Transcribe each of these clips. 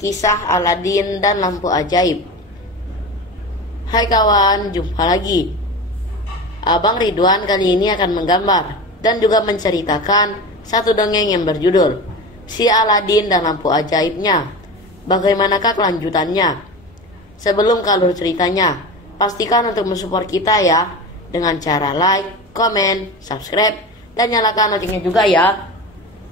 Kisah Aladin dan Lampu Ajaib. Hai kawan, jumpa lagi. Abang Ridwan kali ini akan menggambar dan juga menceritakan satu dongeng yang berjudul Si Aladin dan Lampu Ajaibnya. Bagaimanakah kelanjutannya? Sebelum ke alur ceritanya, pastikan untuk mensupport kita ya, dengan cara like, komen, subscribe, dan nyalakan loncengnya juga ya.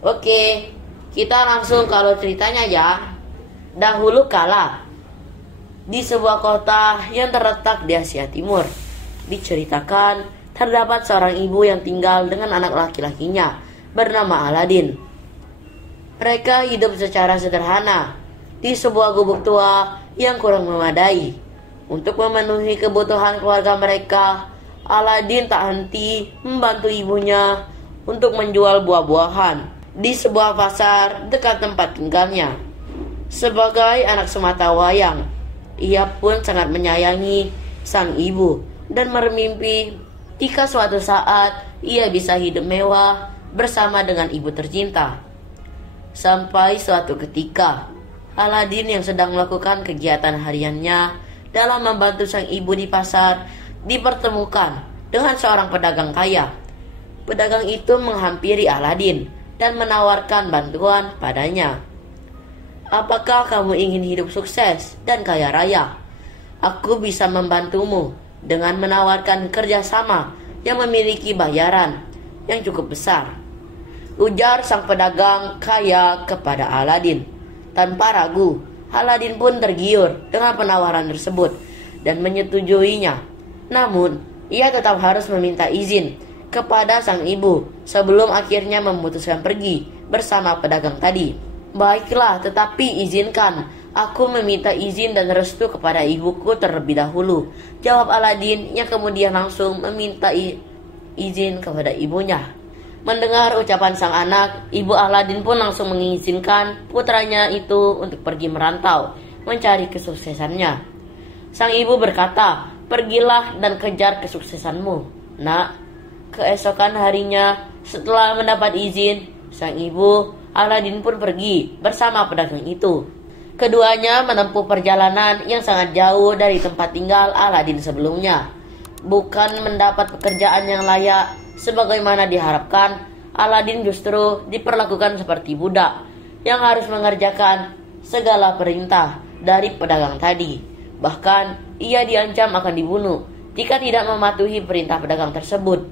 Oke, kita langsung ke alur ceritanya ya. Dahulu kala, di sebuah kota yang terletak di Asia Timur, diceritakan terdapat seorang ibu yang tinggal dengan anak laki-lakinya bernama Aladin. Mereka hidup secara sederhana di sebuah gubuk tua yang kurang memadai. Untuk memenuhi kebutuhan keluarga mereka, Aladin tak henti membantu ibunya untuk menjual buah-buahan di sebuah pasar dekat tempat tinggalnya. Sebagai anak semata wayang, ia pun sangat menyayangi sang ibu dan bermimpi jika suatu saat ia bisa hidup mewah bersama dengan ibu tercinta. Sampai suatu ketika, Aladin yang sedang melakukan kegiatan hariannya dalam membantu sang ibu di pasar dipertemukan dengan seorang pedagang kaya. Pedagang itu menghampiri Aladin dan menawarkan bantuan padanya. Apakah kamu ingin hidup sukses dan kaya raya? Aku bisa membantumu dengan menawarkan kerjasama yang memiliki bayaran yang cukup besar, ujar sang pedagang kaya kepada Aladin. Tanpa ragu, Aladin pun tergiur dengan penawaran tersebut dan menyetujuinya. Namun, ia tetap harus meminta izin kepada sang ibu sebelum akhirnya memutuskan pergi bersama pedagang tadi. Baiklah, tetapi izinkan aku meminta izin dan restu kepada ibuku terlebih dahulu, jawab Aladin yang kemudian langsung meminta izin kepada ibunya. Mendengar ucapan sang anak, ibu Aladin pun langsung mengizinkan putranya itu untuk pergi merantau mencari kesuksesannya. Sang ibu berkata, "Pergilah dan kejar kesuksesanmu, nak." Keesokan harinya, setelah mendapat izin sang ibu, Aladin pun pergi bersama pedagang itu. Keduanya menempuh perjalanan yang sangat jauh dari tempat tinggal Aladin sebelumnya. Bukan mendapat pekerjaan yang layak sebagaimana diharapkan, Aladin justru diperlakukan seperti budak yang harus mengerjakan segala perintah dari pedagang tadi. Bahkan ia diancam akan dibunuh jika tidak mematuhi perintah pedagang tersebut.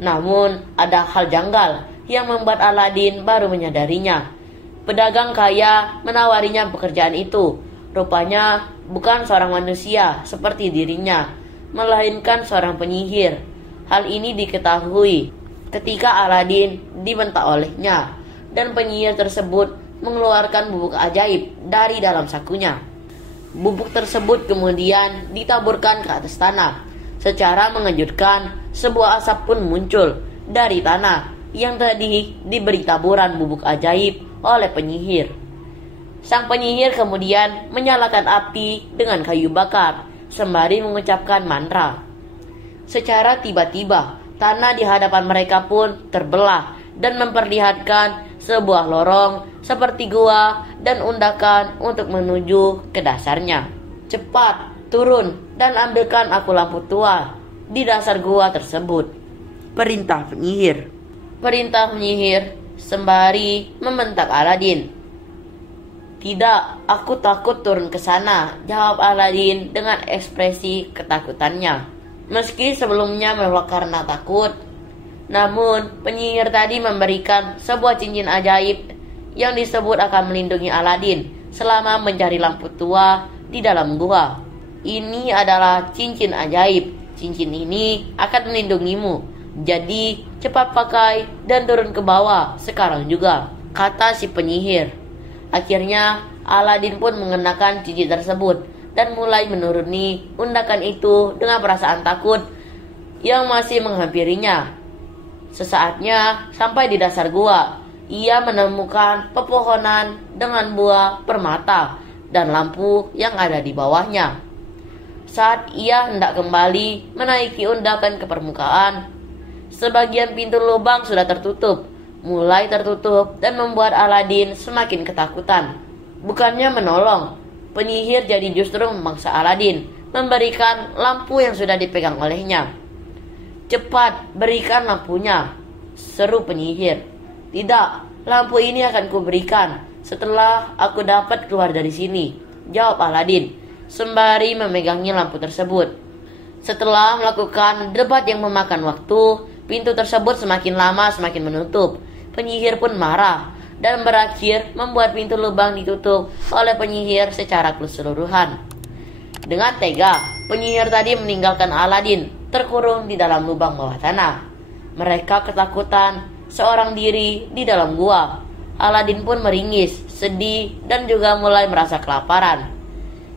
Namun ada hal janggal yang membuat Aladin baru menyadarinya. Pedagang kaya menawarinya pekerjaan itu. Rupanya bukan seorang manusia seperti dirinya, melainkan seorang penyihir. Hal ini diketahui ketika Aladin dibentak olehnya, dan penyihir tersebut mengeluarkan bubuk ajaib dari dalam sakunya. Bubuk tersebut kemudian ditaburkan ke atas tanah. Secara mengejutkan, sebuah asap pun muncul dari tanah yang tadi diberi taburan bubuk ajaib oleh penyihir. Sang penyihir kemudian menyalakan api dengan kayu bakar sembari mengucapkan mantra. Secara tiba-tiba, tanah di hadapan mereka pun terbelah dan memperlihatkan sebuah lorong seperti gua dan undakan untuk menuju ke dasarnya. "Cepat, turun dan ambilkan aku lampu tua di dasar gua tersebut," perintah penyihir. Perintah penyihir sembari membentak Aladin. "Tidak, aku takut turun ke sana," jawab Aladin dengan ekspresi ketakutannya. Meski sebelumnya menolak karena takut, namun penyihir tadi memberikan sebuah cincin ajaib yang disebut akan melindungi Aladin selama mencari lampu tua di dalam gua. "Ini adalah cincin ajaib. Cincin ini akan melindungimu. Jadi cepat pakai dan turun ke bawah sekarang juga," kata si penyihir. Akhirnya Aladin pun mengenakan cincin tersebut dan mulai menuruni undakan itu dengan perasaan takut yang masih menghampirinya. Sesaatnya sampai di dasar gua, ia menemukan pepohonan dengan buah permata dan lampu yang ada di bawahnya. Saat ia hendak kembali menaiki undakan ke permukaan, sebagian pintu lubang sudah mulai tertutup dan membuat Aladin semakin ketakutan. Bukannya menolong, penyihir jadi justru memaksa Aladin memberikan lampu yang sudah dipegang olehnya. "Cepat, berikan lampunya," seru penyihir. "Tidak, lampu ini akan kuberikan setelah aku dapat keluar dari sini," jawab Aladin, sembari memegangnya lampu tersebut. Setelah melakukan debat yang memakan waktu, pintu tersebut semakin lama semakin menutup. Penyihir pun marah dan berakhir membuat pintu lubang ditutup oleh penyihir secara keseluruhan. Dengan tega, penyihir tadi meninggalkan Aladin terkurung di dalam lubang bawah tanah. Mereka ketakutan seorang diri di dalam gua. Aladin pun meringis, sedih, dan juga mulai merasa kelaparan.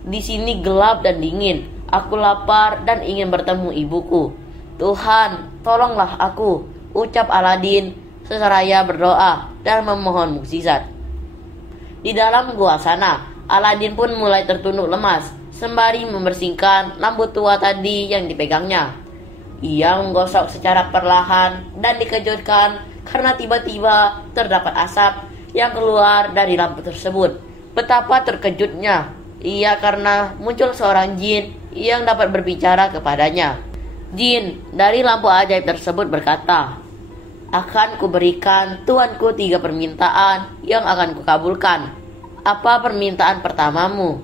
"Di sini gelap dan dingin. Aku lapar dan ingin bertemu ibuku. Tuhan, tolonglah aku," ucap Aladin seraya berdoa dan memohon mukjizat. Di dalam gua sana, Aladin pun mulai tertunduk lemas, sembari membersihkan lampu tua tadi yang dipegangnya. Ia menggosok secara perlahan dan dikejutkan karena tiba-tiba terdapat asap yang keluar dari lampu tersebut. Betapa terkejutnya ia karena muncul seorang jin yang dapat berbicara kepadanya. Jin dari lampu ajaib tersebut berkata, "Akan kuberikan tuanku 3 permintaan yang akan kukabulkan. Apa permintaan pertamamu?"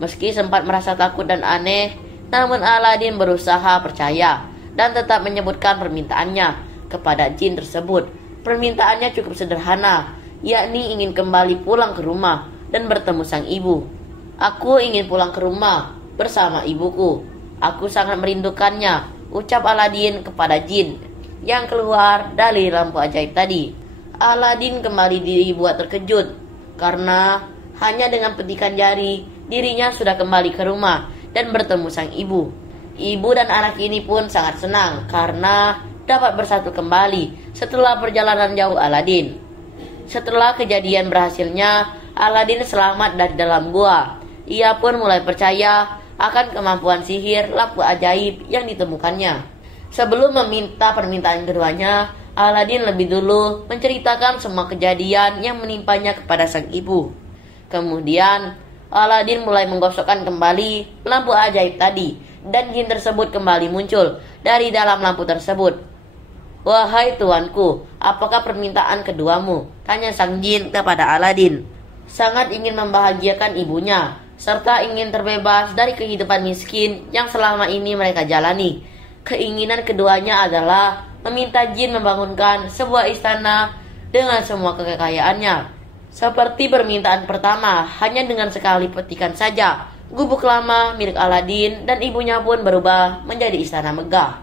Meski sempat merasa takut dan aneh, namun Aladin berusaha percaya dan tetap menyebutkan permintaannya kepada jin tersebut. Permintaannya cukup sederhana, yakni ingin kembali pulang ke rumah dan bertemu sang ibu. "Aku ingin pulang ke rumah bersama ibuku. Aku sangat merindukannya," ucap Aladin kepada jin yang keluar dari lampu ajaib tadi. Aladin kembali dibuat terkejut karena hanya dengan petikan jari dirinya sudah kembali ke rumah dan bertemu sang ibu. Ibu dan anak ini pun sangat senang karena dapat bersatu kembali setelah perjalanan jauh Aladin. Setelah kejadian berhasilnya, Aladin selamat dari dalam gua. Ia pun mulai percaya akan kemampuan sihir lampu ajaib yang ditemukannya. Sebelum meminta permintaan keduanya, Aladin lebih dulu menceritakan semua kejadian yang menimpanya kepada sang ibu. Kemudian, Aladin mulai menggosokkan kembali lampu ajaib tadi, dan jin tersebut kembali muncul dari dalam lampu tersebut. "Wahai tuanku, apakah permintaan keduamu?" tanya sang jin kepada Aladin. Sangat ingin membahagiakan ibunya, serta ingin terbebas dari kehidupan miskin yang selama ini mereka jalani. Keinginan keduanya adalah meminta jin membangunkan sebuah istana dengan semua kekayaannya. Seperti permintaan pertama, hanya dengan sekali petikan saja, gubuk lama milik Aladin dan ibunya pun berubah menjadi istana megah.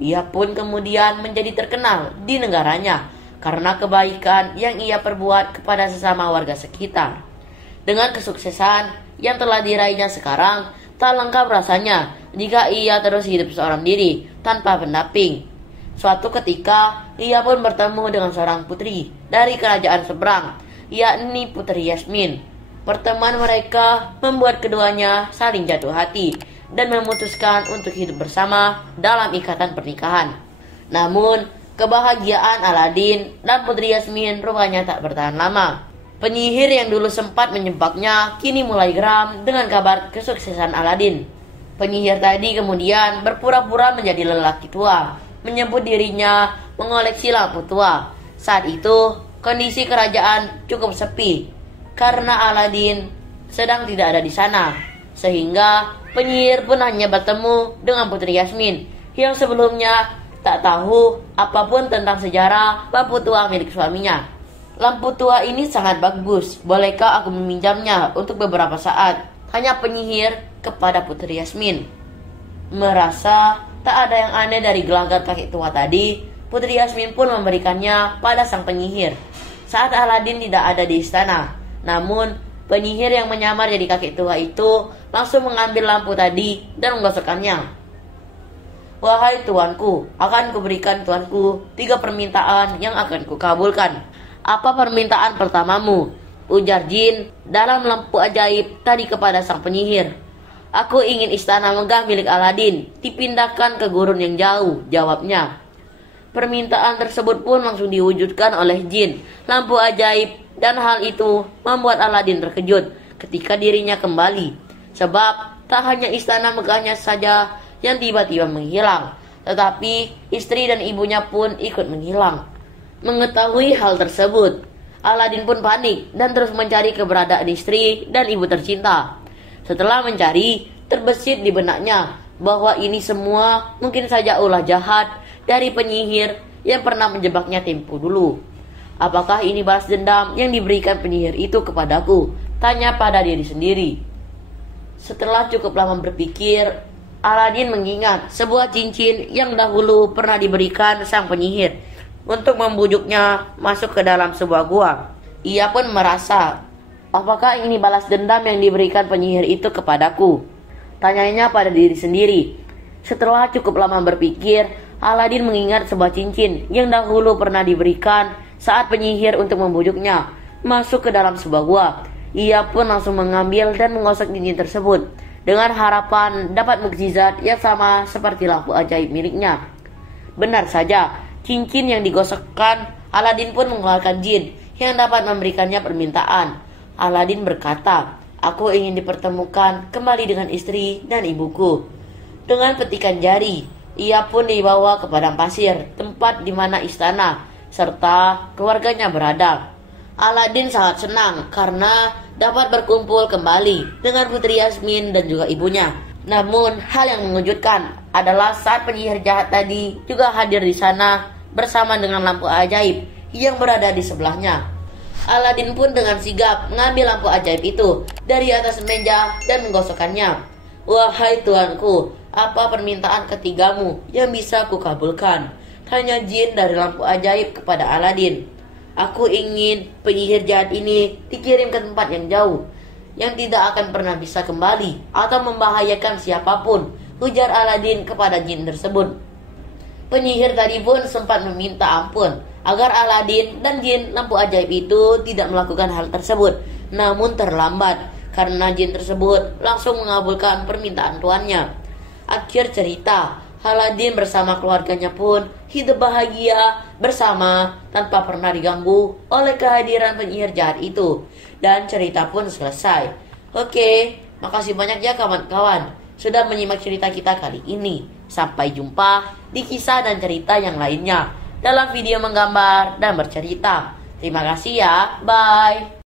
Ia pun kemudian menjadi terkenal di negaranya karena kebaikan yang ia perbuat kepada sesama warga sekitar. Dengan kesuksesan yang telah diraihnya sekarang, tak lengkap rasanya jika ia terus hidup seorang diri tanpa pendamping. Suatu ketika, ia pun bertemu dengan seorang putri dari kerajaan seberang, yakni Putri Yasmin. Pertemuan mereka membuat keduanya saling jatuh hati dan memutuskan untuk hidup bersama dalam ikatan pernikahan. Namun, kebahagiaan Aladin dan Putri Yasmin rupanya tak bertahan lama. Penyihir yang dulu sempat menyebabnya kini mulai geram dengan kabar kesuksesan Aladin. Penyihir tadi kemudian berpura-pura menjadi lelaki tua, menyebut dirinya mengoleksi lampu tua. Saat itu, kondisi kerajaan cukup sepi karena Aladin sedang tidak ada di sana, sehingga penyihir pun hanya bertemu dengan Putri Yasmin yang sebelumnya tak tahu apapun tentang sejarah lampu tua milik suaminya. "Lampu tua ini sangat bagus, bolehkah aku meminjamnya untuk beberapa saat?" tanya penyihir kepada Putri Yasmin. Merasa tak ada yang aneh dari gelagat kakek tua tadi, Putri Yasmin pun memberikannya pada sang penyihir. Saat Aladin tidak ada di istana, namun penyihir yang menyamar jadi kakek tua itu langsung mengambil lampu tadi dan menggosokkannya. "Wahai tuanku, akan kuberikan tuanku 3 permintaan yang akan kukabulkan. Apa permintaan pertamamu?" ujar jin dalam lampu ajaib tadi kepada sang penyihir. "Aku ingin istana megah milik Aladin dipindahkan ke gurun yang jauh," jawabnya. Permintaan tersebut pun langsung diwujudkan oleh jin lampu ajaib, dan hal itu membuat Aladin terkejut ketika dirinya kembali. Sebab tak hanya istana megahnya saja yang tiba-tiba menghilang, tetapi istri dan ibunya pun ikut menghilang. Mengetahui hal tersebut, Aladin pun panik dan terus mencari keberadaan istri dan ibu tercinta. Setelah mencari, terbesit di benaknya bahwa ini semua mungkin saja ulah jahat dari penyihir yang pernah menjebaknya tempo dulu. Apakah ini balas dendam yang diberikan penyihir itu kepadaku? Tanya pada diri sendiri. Setelah cukup lama berpikir, Aladin mengingat sebuah cincin yang dahulu pernah diberikan sang penyihir untuk membujuknya masuk ke dalam sebuah gua. Ia pun merasa, apakah ini balas dendam yang diberikan penyihir itu kepadaku? Tanyanya pada diri sendiri. Setelah cukup lama berpikir, Aladin mengingat sebuah cincin yang dahulu pernah diberikan saat penyihir untuk membujuknya masuk ke dalam sebuah gua. Ia pun langsung mengambil dan menggosok cincin tersebut dengan harapan dapat mukjizat yang sama seperti lampu ajaib miliknya. Benar saja, cincin yang digosokkan, Aladin pun mengeluarkan jin yang dapat memberikannya permintaan. Aladin berkata, "Aku ingin dipertemukan kembali dengan istri dan ibuku." Dengan petikan jari, ia pun dibawa ke padang pasir, tempat di mana istana serta keluarganya berada. Aladin sangat senang karena dapat berkumpul kembali dengan Putri Yasmin dan juga ibunya. Namun hal yang mengejutkan adalah saat penyihir jahat tadi juga hadir di sana bersama dengan lampu ajaib yang berada di sebelahnya. Aladin pun dengan sigap mengambil lampu ajaib itu dari atas meja dan menggosokkannya. "Wahai Tuanku, apa permintaan ketigamu yang bisa kukabulkan?" Tanya jin dari lampu ajaib kepada Aladin. "Aku ingin penyihir jahat ini dikirim ke tempat yang jauh, yang tidak akan pernah bisa kembali atau membahayakan siapapun," ujar Aladin kepada jin tersebut. Penyihir tadi pun sempat meminta ampun agar Aladin dan jin lampu ajaib itu tidak melakukan hal tersebut. Namun terlambat karena jin tersebut langsung mengabulkan permintaan tuannya. Akhir cerita, Aladin bersama keluarganya pun hidup bahagia bersama tanpa pernah diganggu oleh kehadiran penyihir jahat itu. Dan cerita pun selesai. Oke, makasih banyak ya kawan-kawan sudah menyimak cerita kita kali ini. Sampai jumpa di kisah dan cerita yang lainnya dalam video menggambar dan bercerita. Terima kasih ya, bye.